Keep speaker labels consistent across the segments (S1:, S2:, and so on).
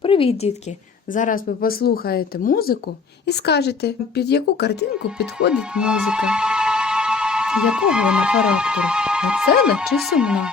S1: Привіт, дітки! Зараз ви послухаєте музику і скажете, під яку картинку підходить музика. Якого вона характеру? Весела чи сумна?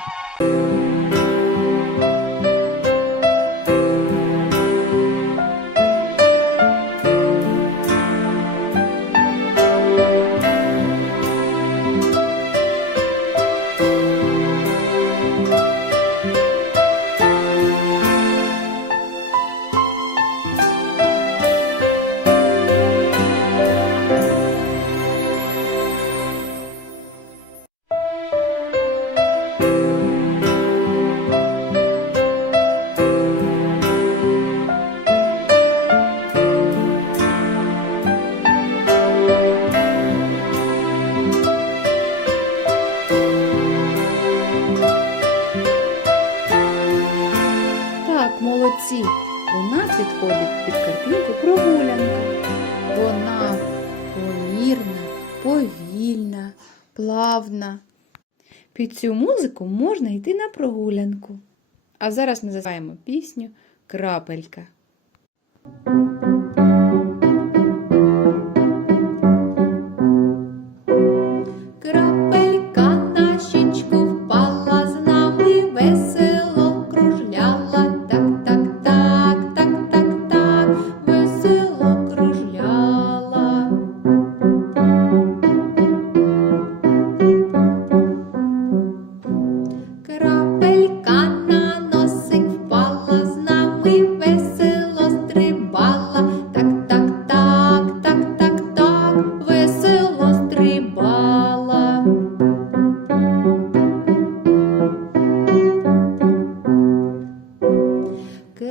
S1: Молодці. Вона підходить під картинку прогулянка. Вона помірна, повільна, плавна. Під цю музику можна йти на прогулянку. А зараз ми заспіваємо пісню. Крапелька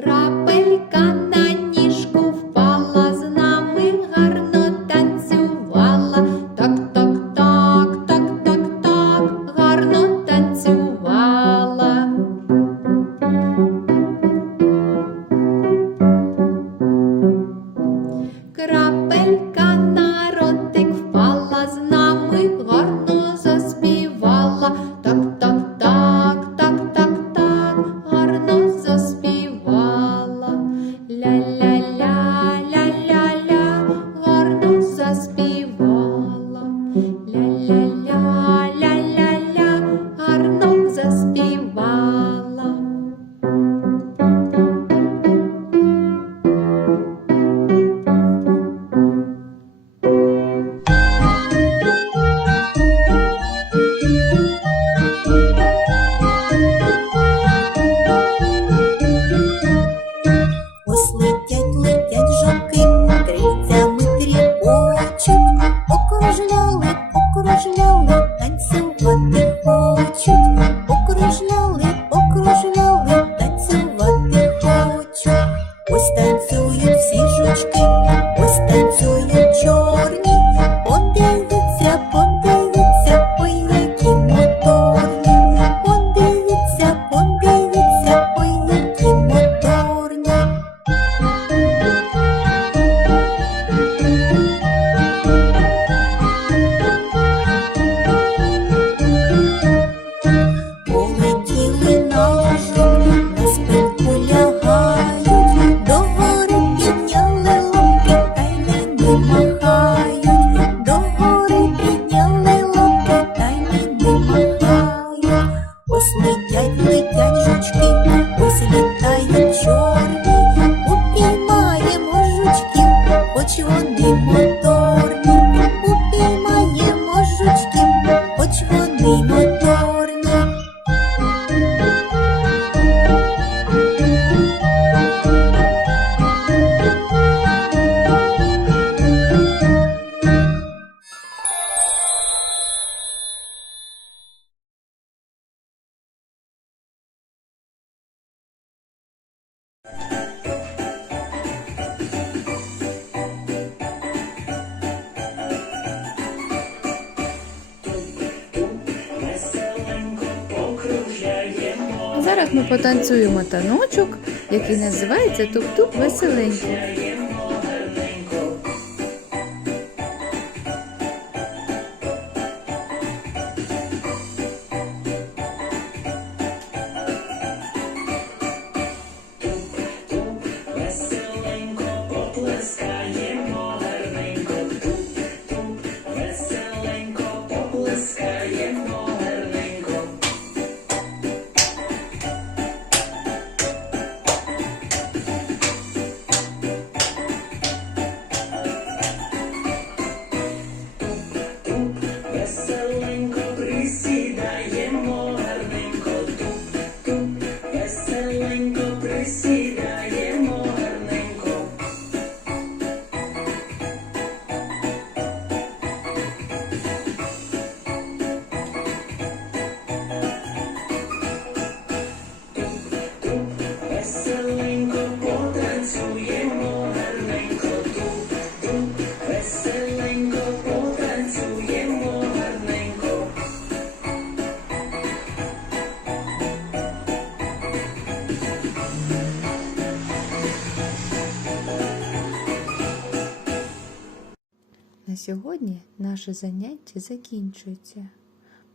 S1: Крапелька на ніжку впала, з нами гарно танцювала. Так, так, так, так, так, так, гарно
S2: махають.
S1: Зараз ми потанцюємо таночок, який називається туп-тук веселенько. Сьогодні наше заняття закінчується.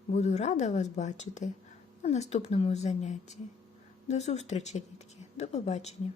S1: Буду рада вас бачити у наступному занятті. До зустрічі, дітки. До побачення.